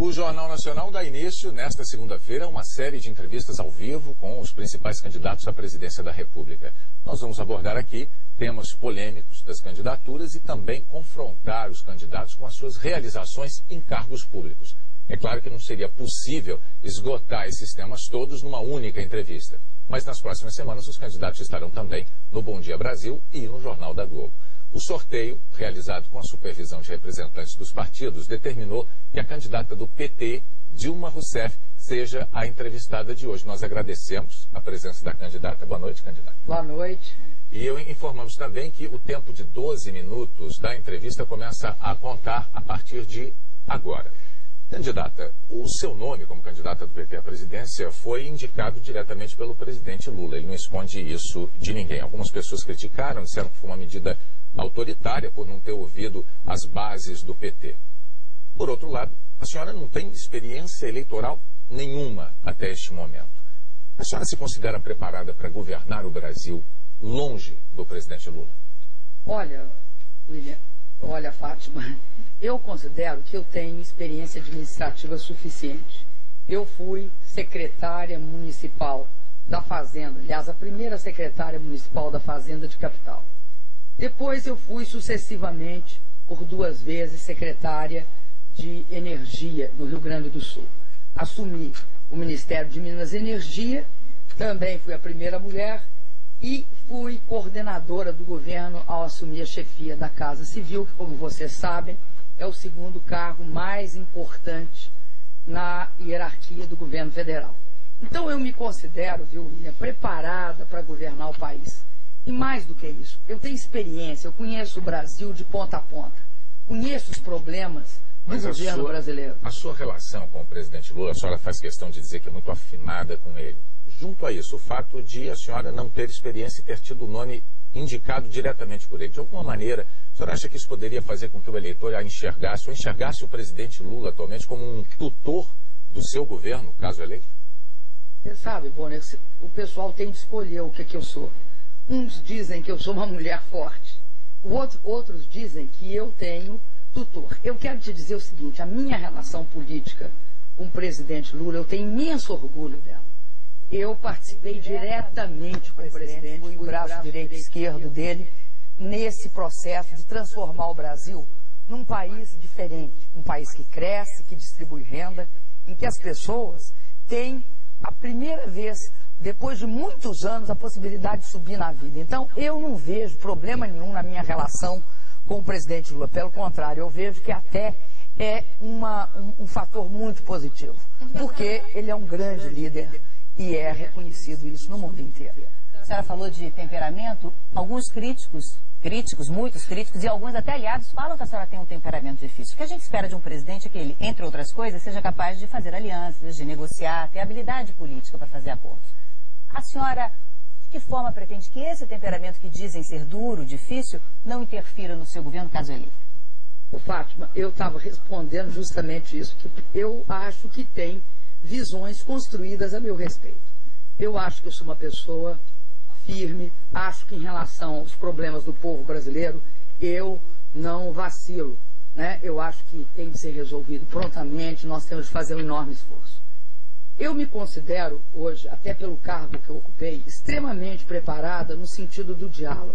O Jornal Nacional dá início, nesta segunda-feira, a uma série de entrevistas ao vivo com os principais candidatos à presidência da República. Nós vamos abordar aqui temas polêmicos das candidaturas e também confrontar os candidatos com as suas realizações em cargos públicos. É claro que não seria possível esgotar esses temas todos numa única entrevista. Mas nas próximas semanas os candidatos estarão também no Bom Dia Brasil e no Jornal da Globo. O sorteio, realizado com a supervisão de representantes dos partidos, determinou que a candidata do PT, Dilma Rousseff, seja a entrevistada de hoje. Nós agradecemos a presença da candidata. Boa noite, candidata. Boa noite. E informamos também que o tempo de 12 minutos da entrevista começa a contar a partir de agora. Candidata, o seu nome como candidata do PT à presidência foi indicado diretamente pelo presidente Lula. Ele não esconde isso de ninguém. Algumas pessoas criticaram, disseram que foi uma medida autoritária por não ter ouvido as bases do PT. Por outro lado, a senhora não tem experiência eleitoral nenhuma até este momento. A senhora se considera preparada para governar o Brasil longe do presidente Lula? Olha, William, Fátima, eu considero que eu tenho experiência administrativa suficiente. Eu fui secretária municipal da Fazenda, aliás, a primeira secretária municipal da Fazenda de Capital. Depois eu fui sucessivamente, por 2 vezes, secretária de Energia no Rio Grande do Sul. Assumi o Ministério de Minas e Energia, também fui a primeira mulher e fui coordenadora do governo ao assumir a chefia da Casa Civil, que, como vocês sabem, é o segundo cargo mais importante na hierarquia do governo federal. Então eu me considero, William, preparada para governar o país. E mais do que isso, eu tenho experiência, eu conheço o Brasil de ponta a ponta, conheço os problemas do governo brasileiro. A sua relação com o presidente Lula, a senhora faz questão de dizer que é muito afinada com ele. Junto a isso, o fato de a senhora não ter experiência e ter tido o nome indicado diretamente por ele, de alguma maneira, a senhora acha que isso poderia fazer com que o eleitor enxergasse o presidente Lula atualmente como um tutor do seu governo, caso eleito? Você sabe, Bonner, o pessoal tem de escolher o que eu sou. Uns dizem que eu sou uma mulher forte, outros dizem que eu tenho tutor. Eu quero te dizer o seguinte, a minha relação política com o presidente Lula, eu tenho imenso orgulho dela. Eu participei diretamente com o presidente, fui o braço direito e esquerdo dele, nesse processo de transformar o Brasil num país diferente, um país que cresce, que distribui renda, em que as pessoas têm a primeira vez, depois de muitos anos, a possibilidade de subir na vida. Então, eu não vejo problema nenhum na minha relação com o presidente Lula. Pelo contrário, eu vejo que até é um fator muito positivo, porque ele é um grande líder e é reconhecido isso no mundo inteiro. A senhora falou de temperamento. Alguns críticos, muitos críticos e alguns até aliados falam que a senhora tem um temperamento difícil. O que a gente espera de um presidente é que ele, entre outras coisas, seja capaz de fazer alianças, de negociar, ter habilidade política para fazer acordos. A senhora, de que forma pretende que esse temperamento que dizem ser duro, difícil, não interfira no seu governo, caso eleito? Fátima, eu estava respondendo justamente isso, que eu acho que tem visões construídas a meu respeito. Eu acho que eu sou uma pessoa firme, acho que em relação aos problemas do povo brasileiro, eu não vacilo, né? Eu acho que tem de ser resolvido prontamente, nós temos de fazer um enorme esforço. Eu me considero hoje, até pelo cargo que eu ocupei, extremamente preparada no sentido do diálogo.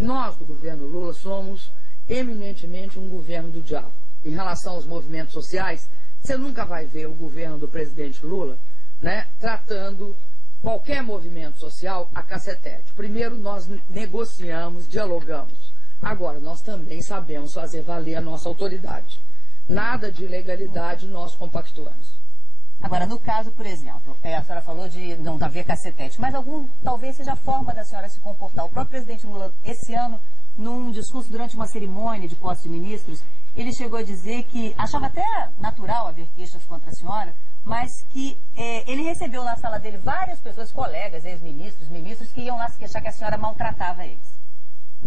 Nós, do governo Lula, somos eminentemente um governo do diálogo. Em relação aos movimentos sociais, você nunca vai ver o governo do presidente Lula, né, tratando qualquer movimento social a cacetete. Primeiro, nós negociamos, dialogamos. Agora, nós também sabemos fazer valer a nossa autoridade. Nada de ilegalidade nós compactuamos. Agora, no caso, por exemplo, a senhora falou de não haver cacetete, mas talvez seja a forma da senhora se comportar. O próprio presidente Lula, esse ano, num discurso durante uma cerimônia de posse de ministros, ele chegou a dizer que achava até natural haver queixas contra a senhora, mas que ele recebeu na sala dele várias pessoas, colegas, ex-ministros, ministros, que iam lá se queixar que a senhora maltratava eles.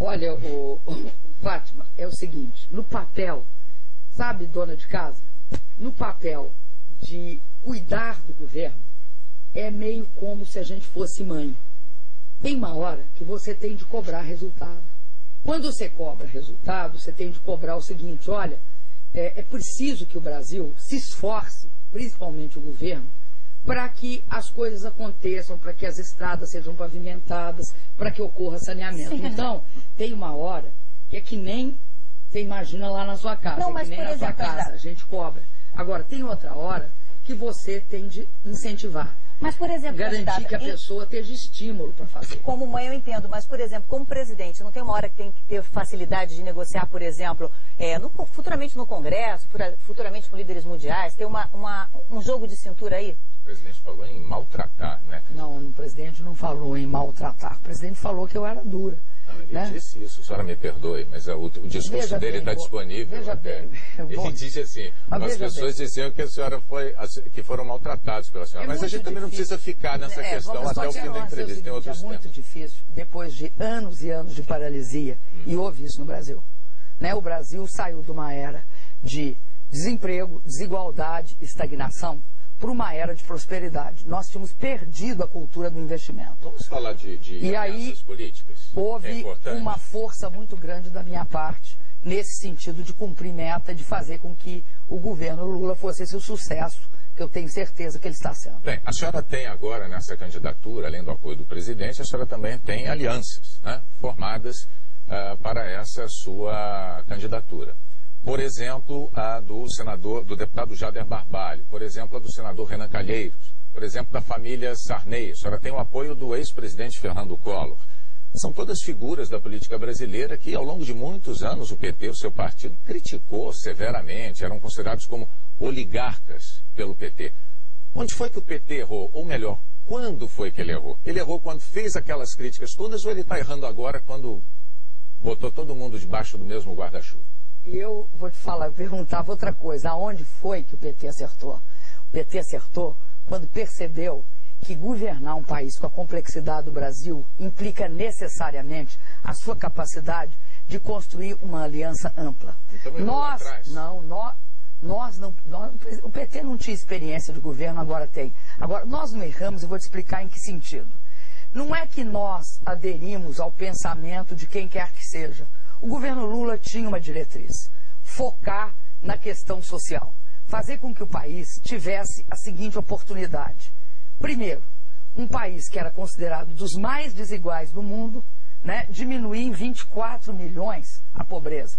Olha, Fátima, é o seguinte, no papel, sabe, dona de casa, no papel de cuidar do governo, é meio como se a gente fosse mãe. Tem uma hora que você tem de cobrar resultado. Quando você cobra resultado, você tem de cobrar o seguinte, olha, é preciso que o Brasil se esforce, principalmente o governo, para que as coisas aconteçam, para que as estradas sejam pavimentadas, para que ocorra saneamento. Sim. Então, tem uma hora que é que nem você imagina lá na sua casa, não, é que nem na sua casa, a gente cobra. Agora, tem outra hora que você tem de incentivar. Mas, por exemplo, garantir que a pessoa esteja estímulo para fazer. Como mãe eu entendo, mas, por exemplo, como presidente, não tem uma hora que tem que ter facilidade de negociar, por exemplo, futuramente no Congresso, futuramente com líderes mundiais, ter um jogo de cintura aí? O presidente falou em maltratar, né? Não, o presidente não falou em maltratar. O presidente falou que eu era dura. Não, ele disse isso, a senhora me perdoe, mas o discurso dele está disponível. Ele disse assim, as pessoas diziam que a senhora que foram maltratados pela senhora, mas a gente também não precisa ficar nessa questão até o fim da entrevista. Tem outros temas. É muito difícil, depois de anos e anos de paralisia, e houve isso no Brasil. Né? O Brasil saiu de uma era de desemprego, desigualdade, estagnação, para uma era de prosperidade. Nós tínhamos perdido a cultura do investimento. Vamos falar de alianças políticas. Houve uma força muito grande da minha parte nesse sentido de cumprir meta, de fazer com que o governo Lula fosse esse o sucesso que eu tenho certeza que ele está sendo. Bem, a senhora tem agora nessa candidatura, além do apoio do presidente, a senhora também tem alianças, né, formadas para essa sua candidatura. Por exemplo, a do deputado Jader Barbalho, por exemplo, a do senador Renan Calheiros, por exemplo, da família Sarney. A senhora tem o apoio do ex-presidente Fernando Collor. São todas figuras da política brasileira que, ao longo de muitos anos, o PT, o seu partido, criticou severamente, eram considerados como oligarcas pelo PT. Onde foi que o PT errou? Ou melhor, quando foi que ele errou? Ele errou quando fez aquelas críticas todas ou ele está errando agora quando botou todo mundo debaixo do mesmo guarda-chuva? E eu vou te falar, eu perguntava outra coisa, aonde foi que o PT acertou? O PT acertou quando percebeu que governar um país com a complexidade do Brasil implica necessariamente a sua capacidade de construir uma aliança ampla. O PT não tinha experiência de governo, agora tem. Agora, nós não erramos, eu vou te explicar em que sentido. Não é que nós aderimos ao pensamento de quem quer que seja. O governo Lula tinha uma diretriz: focar na questão social, fazer com que o país tivesse a seguinte oportunidade. Primeiro, um país que era considerado dos mais desiguais do mundo, né, diminuir em 24 milhões a pobreza.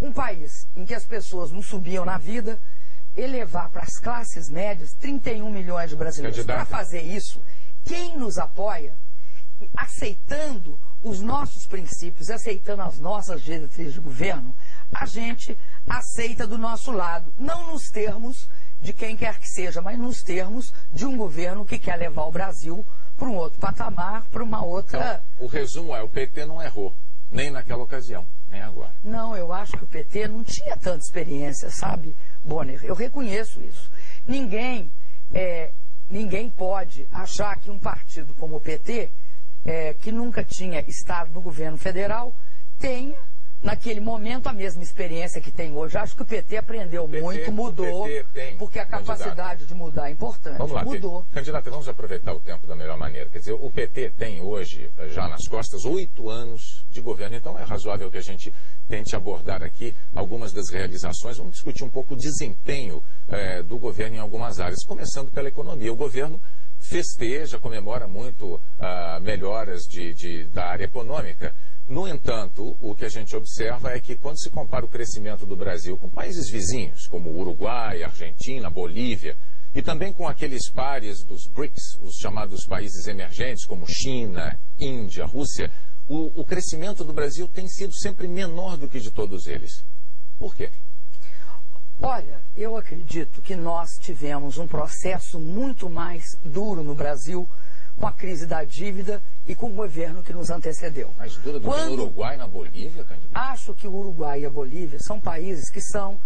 Um país em que as pessoas não subiam na vida, elevar para as classes médias 31 milhões de brasileiros. Para fazer isso, quem nos apoia, aceitando os nossos princípios, aceitando as nossas diretrizes de governo, a gente aceita do nosso lado, não nos termos de quem quer que seja, mas nos termos de um governo que quer levar o Brasil para um outro patamar, para uma outra... Então, o resumo é, o PT não errou, nem naquela ocasião, nem agora. Não, eu acho que o PT não tinha tanta experiência, sabe, Bonner? Eu reconheço isso. Ninguém pode achar que um partido como o PT... que nunca tinha estado no governo federal, tenha, naquele momento, a mesma experiência que tem hoje. Acho que o PT aprendeu muito, mudou, porque a capacidade de mudar é importante. Vamos lá, mudou. Candidata, vamos aproveitar o tempo da melhor maneira. Quer dizer, o PT tem hoje, já nas costas, 8 anos de governo, então é razoável que a gente tente abordar aqui algumas das realizações. Vamos discutir um pouco o desempenho do governo em algumas áreas, começando pela economia. O governo festeja, comemora muito melhoras da área econômica. No entanto, o que a gente observa é que quando se compara o crescimento do Brasil com países vizinhos, como Uruguai, Argentina, Bolívia, e também com aqueles pares dos BRICS, os chamados países emergentes, como China, Índia, Rússia, o crescimento do Brasil tem sido sempre menor do que de todos eles. Por quê? Olha, eu acredito que nós tivemos um processo muito mais duro no Brasil com a crise da dívida e com o governo que nos antecedeu. Mais dura do que no Uruguai e na Bolívia, candidato? Acho que o Uruguai e a Bolívia são países que são,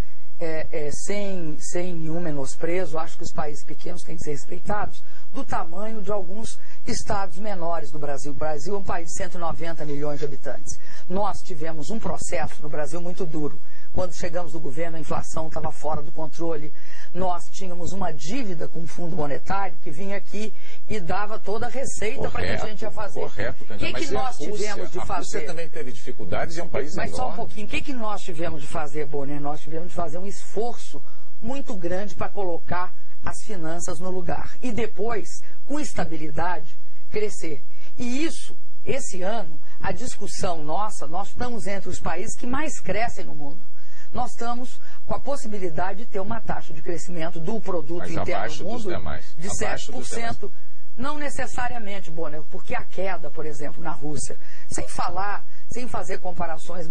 sem nenhum menosprezo, acho que os países pequenos têm que ser respeitados, do tamanho de alguns estados menores do Brasil. O Brasil é um país de 190 milhões de habitantes. Nós tivemos um processo no Brasil muito duro. Quando chegamos no governo, a inflação estava fora do controle. nós tínhamos uma dívida com o Fundo Monetário que vinha aqui e dava toda a receita para que a gente ia fazer. Correto, o que nós tivemos de fazer? A Rússia também teve dificuldades e é um país enorme. Mas só um pouquinho, o que nós tivemos de fazer, Bonner? Nós tivemos de fazer um esforço muito grande para colocar as finanças no lugar. E depois, com estabilidade, crescer. E isso, esse ano, a discussão nossa, nós estamos entre os países que mais crescem no mundo. Nós estamos com a possibilidade de ter uma taxa de crescimento do produto interno do mundo de 7%. Não necessariamente, Bonner, porque a queda, por exemplo, na Rússia, sem fazer comparações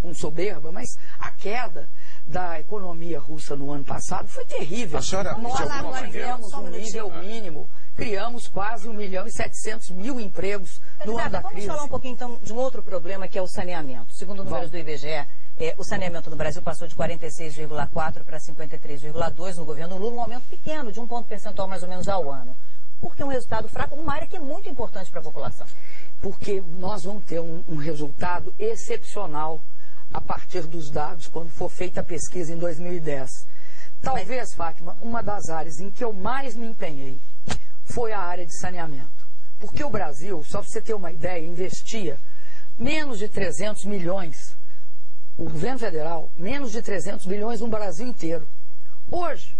com soberba, mas a queda da economia russa no ano passado foi terrível. A senhora, nós tivemos um nível mínimo, criamos quase 1.700.000 empregos no ano da crise. Vamos falar um pouquinho então de um outro problema que é o saneamento. Segundo números do IBGE, o saneamento no Brasil passou de 46,4% para 53,2% no governo Lula, um aumento pequeno, de 1 ponto percentual mais ou menos ao ano. Por que um resultado fraco numa área que é muito importante para a população? Porque nós vamos ter um resultado excepcional a partir dos dados quando for feita a pesquisa em 2010. Talvez, Fátima, uma das áreas em que eu mais me empenhei foi a área de saneamento. Porque o Brasil, só para você ter uma ideia, investia menos de 300 milhões, o governo federal, menos de 300 milhões no Brasil inteiro. Hoje,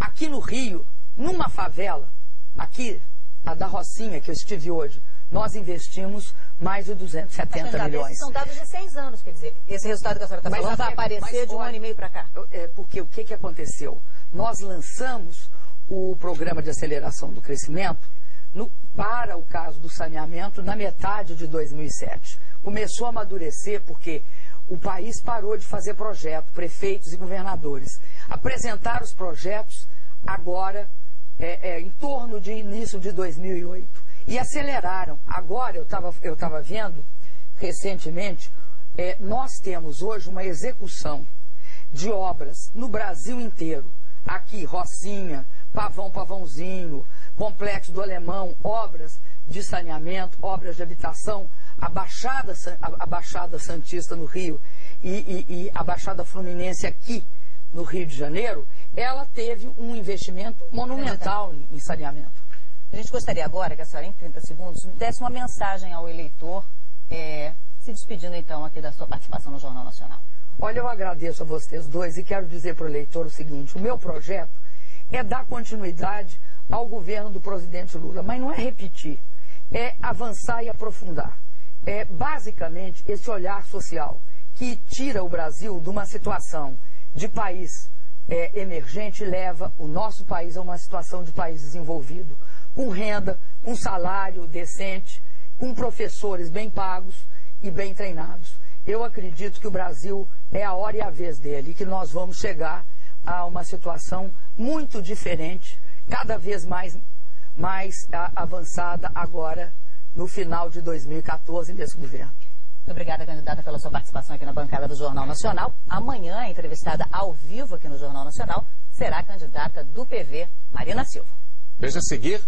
aqui no Rio, numa favela, aqui, a da Rocinha, que eu estive hoje, nós investimos mais de 270 milhões. Esses são dados de 6 anos, quer dizer, esse resultado que a senhora está falando vai aparecer de um ano e meio para cá. Porque o que aconteceu? Nós lançamos o programa de aceleração do crescimento para o caso do saneamento na metade de 2007. Começou a amadurecer porque o país parou de fazer projeto, prefeitos e governadores. Apresentaram os projetos agora, em torno de início de 2008. E aceleraram. Agora, eu estava vendo, recentemente, nós temos hoje uma execução de obras no Brasil inteiro. Aqui, Rocinha, Pavãozinho, Complexo do Alemão, obras de saneamento, obras de habitação, a Baixada Santista no Rio e a Baixada Fluminense aqui no Rio de Janeiro, ela teve um investimento monumental em saneamento. A gente gostaria agora que a senhora, em 30 segundos, desse uma mensagem ao eleitor, se despedindo então aqui da sua participação no Jornal Nacional. Olha, eu agradeço a vocês dois e quero dizer para o eleitor o seguinte: o meu projeto é dar continuidade ao governo do presidente Lula, mas não é repetir, é avançar e aprofundar. É basicamente esse olhar social que tira o Brasil de uma situação de país emergente e leva o nosso país a uma situação de país desenvolvido, com renda, com salário decente, com professores bem pagos e bem treinados. Eu acredito que o Brasil é a hora e a vez dele, que nós vamos chegar a uma situação muito diferente, cada vez mais avançada agora, no final de 2014, nesse governo. Muito obrigada, candidata, pela sua participação aqui na bancada do Jornal Nacional. Amanhã, a entrevistada ao vivo aqui no Jornal Nacional será a candidata do PV, Marina Silva. Veja a seguir